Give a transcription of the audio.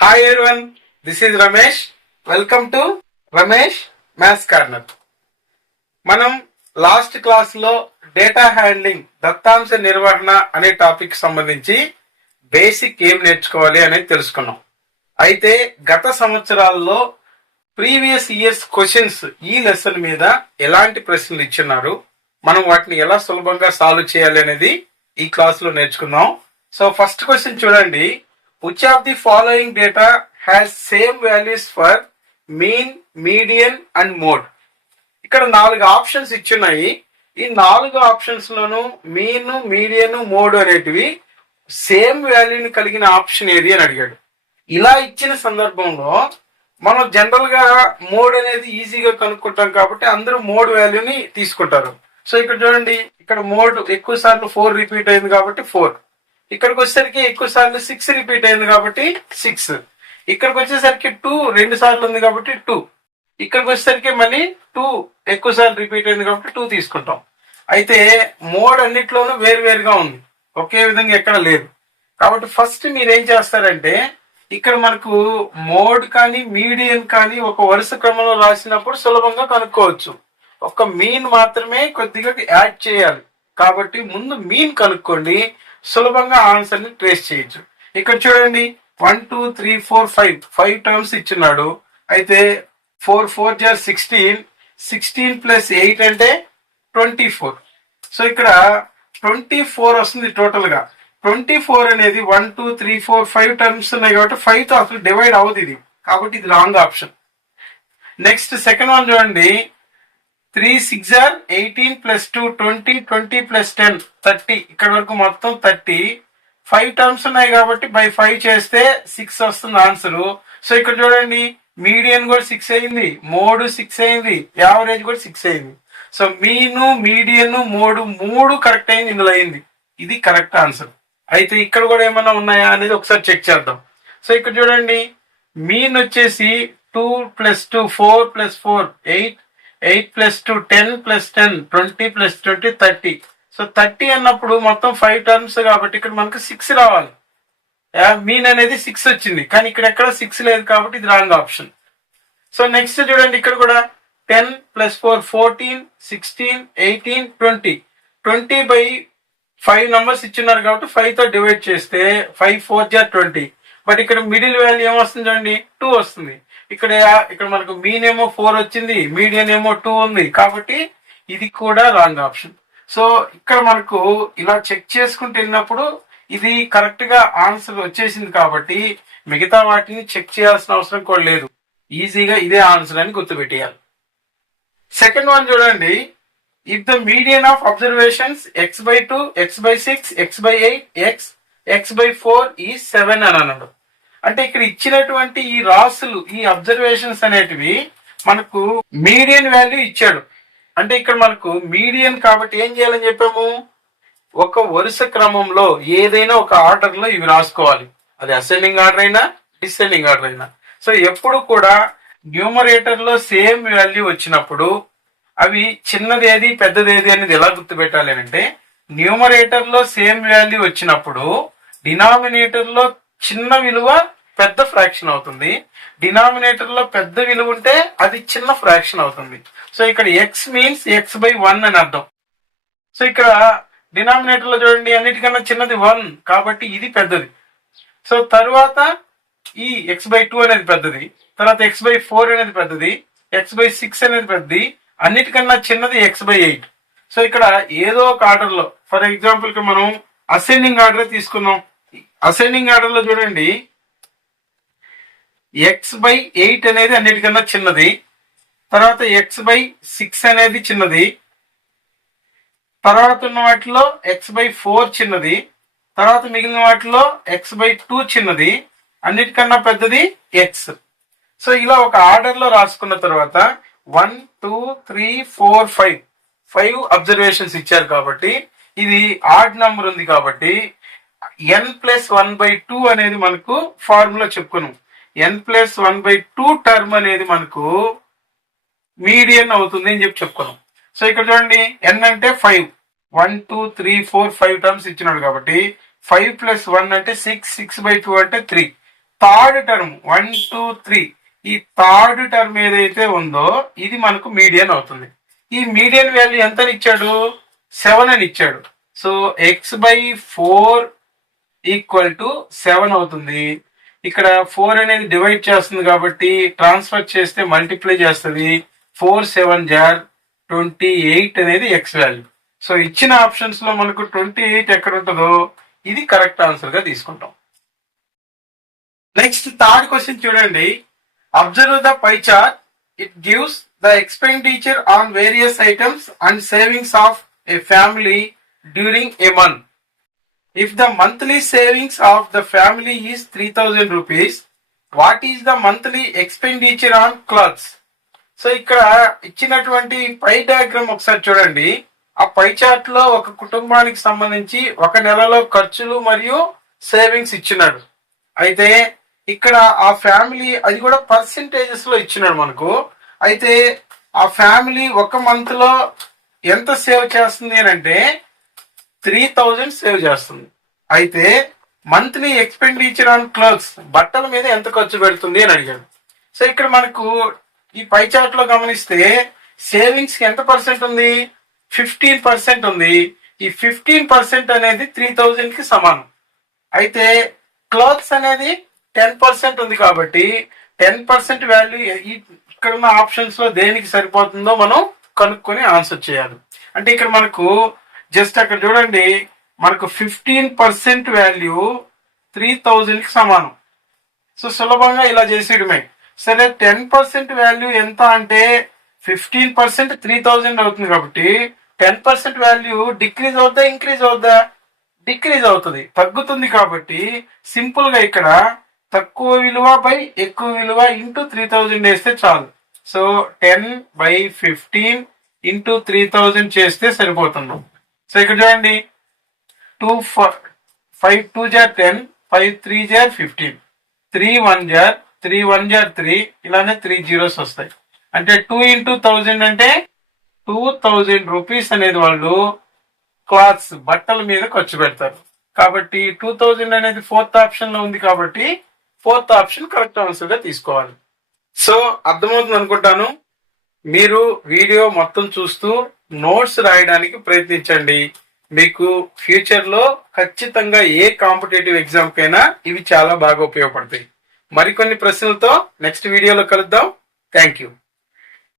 Hi everyone, this is Ramesh. Welcome to Ramesh maths corner. మనం last class లో data handling, దత్తాంశ నిర్వహణ అనే టాపిక్ సంబంధించి బేసిక్ ఏం నేర్చుకోవాలి అనేది తెలుసుకున్నాం. అయితే గత సంవత్సరాల్లో ప్రీవియస్ ఇయర్స్ క్వశ్చన్స్ ఈ లెసన్ మీద ఎలాంటి ప్రశ్నలు ఇచ్చున్నారు, మనం వాటిని ఎలా సులభంగా సాల్వ్ చేయాలి అనేది ఈ క్లాస్ లో నేర్చుకుందాం. సో ఫస్ట్ క్వశ్చన్ చూడండి. Which of the following data has same values for mean, median and mode? ఇక్కడ 4 ఆప్షన్స్ ఇచ్చున్నాయి. ఈ 4 ఆప్షన్స్ లోను మీన్, మీడియన్, మోడ్ అనేటివి సేమ్ వాల్యూని కలిగిన ఆప్షన్ ఏది అని అడిగాడు. ఇలా ఇచ్చిన సందర్భంలో మనం జనరల్ గా మోడ్ అనేది ఈజీగా కనుక్కుంటాం కాబట్టి అందరూ మోడ్ వాల్యూని తీసుకుంటారు. సో ఇక్కడ చూడండి, ఇక్కడ మోడ్ ఎక్కువ సార్లు 4 రిపీట్ అయింది కాబట్టి 4. ఇక్కడికి వచ్చేసరికి ఎక్కువ సార్లు 6 రిపీట్ అయింది కాబట్టి 6. ఇక్కడికి వచ్చేసరికి 2 2 సార్లు ఉంది కాబట్టి 2. ఇక్కడికి వచ్చేసరికి మళ్ళీ 2 ఎక్కువ సార్లు రిపీట్ అయింది కాబట్టి 2 తీసుకుంటాం. అయితే మోడ్ అన్నిట్లోనూ వేరువేరుగా ఉంది, ఒకే విధంగా ఎక్కడ లేదు. కాబట్టి ఫస్ట్ మీరు ఏం చేస్తారంటే, ఇక్కడ మనకు మోడ్ కానీ మీడియన్ కానీ ఒక వరుస క్రమంలో రాసినప్పుడు సులభంగా కనుక్కోవచ్చు. ఒక మీన్ మాత్రమే కొద్దిగా యాడ్ చేయాలి కాబట్టి ముందు మీన్ కనుక్కోండి, సులభంగా ఆన్సర్ ని ట్రేస్ చేయొచ్చు. ఇక్కడ చూడండి, 1 2 3 4 5 టర్మ్స్ ఇచ్చున్నాడు. అయితే 4 4 = 16, 16 + 8 అంటే 24. సో ఇక్కడ 24 వస్తుంది టోటల్ గా. 24 అనేది 1 2 3 4 5 టర్మ్స్ ఉన్నాయి కాబట్టి 5 తో అసలు డివైడ్ అవ్వదు ఇది, కాబట్టి ఇది wrong option. Next second one చూడండి. 3 6 = 18 + 2 20, 20 + 10 30. ఇక్కడ వరకు మొత్తం 30. 5 టర్మ్స్ ఉన్నాయి కాబట్టి బై 5 చేస్తే 6 వస్తుంది ఆన్సర్. సో ఇక్కడ చూడండి, మీడియన్ కూడా 6 అయింది, మోడ్ 6 అయింది, యావరేజ్ కూడా 6 అయింది. సో మీను, మీడియన్, మోడ్ 3 కరెక్ట్ అయింది, ఇందులో అయింది. ఇది కరెక్ట్ ఆన్సర్. అయితే ఇక్కడ కూడా ఏమైనా ఉన్నాయా అనేది ఒకసారి చెక్ చేద్దాం. సో ఇక్కడ చూడండి, మీన్ వచ్చేసి 2 + 2 4 + 4 8, 8 + 2 10 + 10 20 + 20 30. సో 30 అన్నప్పుడు మొత్తం 5 టర్మ్స్ కాబట్టి ఇక్కడ మనకు 6 రావాలి. మీన్ అనేది 6 వచ్చింది, కానీ ఇక్కడ ఎక్కడ 6 లేదు కాబట్టి ఇది రాంగ్ ఆప్షన్. సో నెక్స్ట్ చూడండి, ఇక్కడ కూడా 10 + 4 14 16 18 20. 20/5 నంబర్స్ ఇచ్చిన్నారు కాబట్టి 5 తో డివైడ్ చేస్తే 5 4 = 20. బట్ ఇక్కడ మిడిల్ వాల్యూ ఏమొస్తుంది చూడండి, 2 వస్తుంది. ఇక్కడ మనకు మీన్ ఏమో 4 వచ్చింది, మీడియన్ ఏమో 2 ఉంది, కాబట్టి ఇది కూడా రాంగ్ ఆప్షన్. సో ఇక్కడ మనకు ఇలా చెక్ చేసుకుంటూ వెళ్ళినప్పుడు ఇది కరెక్ట్ గా ఆన్సర్ వచ్చేసింది కాబట్టి మిగతా వాటిని చెక్ చేయాల్సిన అవసరం కూడా లేదు, ఈజీగా ఇదే ఆన్సర్ అని గుర్తుపెట్టేయాలి. సెకండ్ వన్ చూడండి. If the median of observations x/2, x/6, x/8, x/4 is 7 అని అన్నాడు. అంటే ఇక్కడ ఇచ్చినటువంటి ఈ రాసులు, ఈ అబ్జర్వేషన్స్ అనేటివి మనకు మీడియన్ వాల్యూ ఇచ్చాడు. అంటే ఇక్కడ మనకు మీడియన్ కాబట్టి ఏం చేయాలని చెప్పాము, ఒక వరుస క్రమంలో ఏదైనా ఒక ఆర్డర్ లో ఇవి రాసుకోవాలి. అది అసెండింగ్ ఆర్డర్ అయినా డిసెండింగ్ ఆర్డర్ అయినా. సో ఎప్పుడు కూడా న్యూమరేటర్ లో సేమ్ వాల్యూ వచ్చినప్పుడు అవి చిన్నది ఏది పెద్దది ఏది అనేది ఎలా గుర్తుపెట్టాలి అంటే, న్యూమరేటర్ లో సేమ్ వాల్యూ వచ్చినప్పుడు డినామినేటర్ లో చిన్న విలువ పెద్ద ఫ్రాక్షన్ అవుతుంది, డినామినేటర్ లో పెద్ద విలువ ఉంటే అది చిన్న ఫ్రాక్షన్ అవుతుంది. సో ఇక్కడ x మీన్స్ x/1 అని అర్థం. సో ఇక్కడ డినామినేటర్ లో చూడండి, అన్నిటికన్నా చిన్నది 1 కాబట్టి ఇది పెద్దది. సో తరువాత ఈ x/2 అనేది పెద్దది, తర్వాత x/4 అనేది పెద్దది, x/6 అనేది పెద్దది, అన్నిటికన్నా చిన్నది x/8. సో ఇక్కడ ఏదో ఒక ఆర్డర్ లో, ఫర్ ఎగ్జాంపుల్ కి మనం అసెండింగ్ ఆర్డర్ తీసుకున్నాం. అసెండింగ్ ఆర్డర్ లో చూడండి, x/8 అనేది అన్నిటికన్నా చిన్నది, తర్వాత x/6 అనేది చిన్నది, తర్వాత ఉన్న వాటిలో x/4 చిన్నది, తర్వాత మిగిలిన వాటిలో x/2 చిన్నది, అన్నిటికన్నా పెద్దది x. సో ఇలా ఒక ఆర్డర్ లో రాసుకున్న తర్వాత 1 2 3 4 5 అబ్జర్వేషన్స్ ఇచ్చారు కాబట్టి ఇది ఆడ్ నంబర్ ఉంది కాబట్టి n + 1/2 అనేది మనకు ఫార్ములా చెప్పుకున్నాం. n + 1/2 టర్మ్ అనేది మనకు మీడియన్ అవుతుంది అని చెప్పుకున్నాం. సో ఇక్కడ చూడండి, n అంటే 5, 1 2 3 4 5 టర్మ్స్ ఇచ్చినాడు కాబట్టి 5 + 1 అంటే 6, 6/2 అంటే 3. థర్డ్ టర్మ్ 1 2 3 ఈ థర్డ్ టర్మ్ ఏదైతే ఉందో ఇది మనకు మీడియన్ అవుతుంది. ఈ మీడియన్ వాల్యూ ఎంత ఇచ్చాడు? 7 అని ఇచ్చాడు. సో x/4 ఈక్వల్ టు 7 అవుతుంది. ఇక్కడ 4 అనేది డివైడ్ చేస్తుంది కాబట్టి ట్రాన్స్ఫర్ చేస్తే మల్టిప్లై చేస్తుంది. 4 7 జార్ 28 అనేది ఎక్స్ వాల్యూ. సో ఇచ్చిన ఆప్షన్స్ లో మనకు 28 ఎక్కడ ఉంటుందో ఇది కరెక్ట్ ఆన్సర్ గా తీసుకుంటాం. నెక్స్ట్ థర్డ్ క్వశ్చన్ చూడండి. Observe the pie chart. It gives the expenditure on various items and savings of A family during a month. If the monthly savings of the family is 3000 rupees, what is the monthly expenditure on clothes? So ఇక్కడ ఇచ్చినటువంటి పై diagram ఒకసారి చూడండి. ఆ pie chart లో ఒక కుటుంబానికి సంబంధించి ఒక నెలలో ఖర్చులు మరియు సేవింగ్స్ ఇచ్చినాడు. అయితే ఇక్కడ ఆ ఫ్యామిలీ అది కూడా పర్సెంటేజెస్ లో ఇచ్చినాడు మనకు. అయితే ఆ ఫ్యామిలీ ఒక మంత్ లో ఎంత సేవ్ చేస్తుంది అని అంటే 3000 సేవ్ చేస్తుంది. అయితే మంత్లీ ఎక్స్పెండిచర్ ఆన్ క్లోత్స్ బట్టల మీద ఎంత ఖర్చు పెడుతుంది అని అడిగాడు. సో ఇక్కడ మనకు ఈ పై చార్ట్ లో గమనిస్తే సేవింగ్స్ కి ఎంత పర్సెంట్ ఉంది? 15% ఉంది. ఈ 15% అనేది 3000 కి సమానం. అయితే క్లాత్స్ అనేది 10% ఉంది కాబట్టి 10% వాల్యూ ఇక్కడ ఉన్న ఆప్షన్స్ లో దేనికి సరిపోతుందో మనం కనుక్కొని ఆన్సర్ చేయాలి. అంటే ఇక్కడ మనకు జస్ట్ అక్కడ చూడండి, మనకు 15% వాల్యూ 3000 కి సమానం. సో సులభంగా ఇలా చేసేయడమే. సరే 10% వాల్యూ ఎంత అంటే 15% 3000 అవుతుంది కాబట్టి 10% వాల్యూ డిక్రీజ్ అవుద్దా ఇంక్రీజ్ అవుద్దా? డిక్రీజ్ అవుతుంది, తగ్గుతుంది. కాబట్టి సింపుల్ గా ఇక్కడ తక్కువ విలువ బై ఎక్కువ విలువ ఇంటూ 3000 వేస్తే చాలు. సో 10/15 ఇంటూ 3000 చేస్తే సరిపోతుంది. సో ఇక్కడ చూడండి, 5 2 జార్ 10, 5 3 జార్ 15, 3 1 జార్ 3 ఇలానే 3 జీరోస్ వస్తాయి. అంటే 2 ఇంటూ 1000 అంటే 2000 రూపీస్ అనేది వాళ్ళు క్లాత్స్ బట్టల మీద ఖర్చు పెడతారు. కాబట్టి 2000 అనేది ఫోర్త్ ఆప్షన్ లో ఉంది కాబట్టి ఫోర్త్ ఆప్షన్ కరెక్ట్ ఆన్సర్ గా తీసుకోవాలి. సో అర్థమవుతుంది అనుకుంటాను. మీరు వీడియో మొత్తం చూస్తూ నోట్స్ రాయడానికి ప్రయత్నించండి. మీకు ఫ్యూచర్ లో ఖచ్చితంగా ఏ కాంపిటేటివ్ ఎగ్జామ్ కైనా ఇవి చాలా బాగా ఉపయోగపడతాయి. మరికొన్ని ప్రశ్నలతో నెక్స్ట్ వీడియోలో కలుద్దాం. Thank you.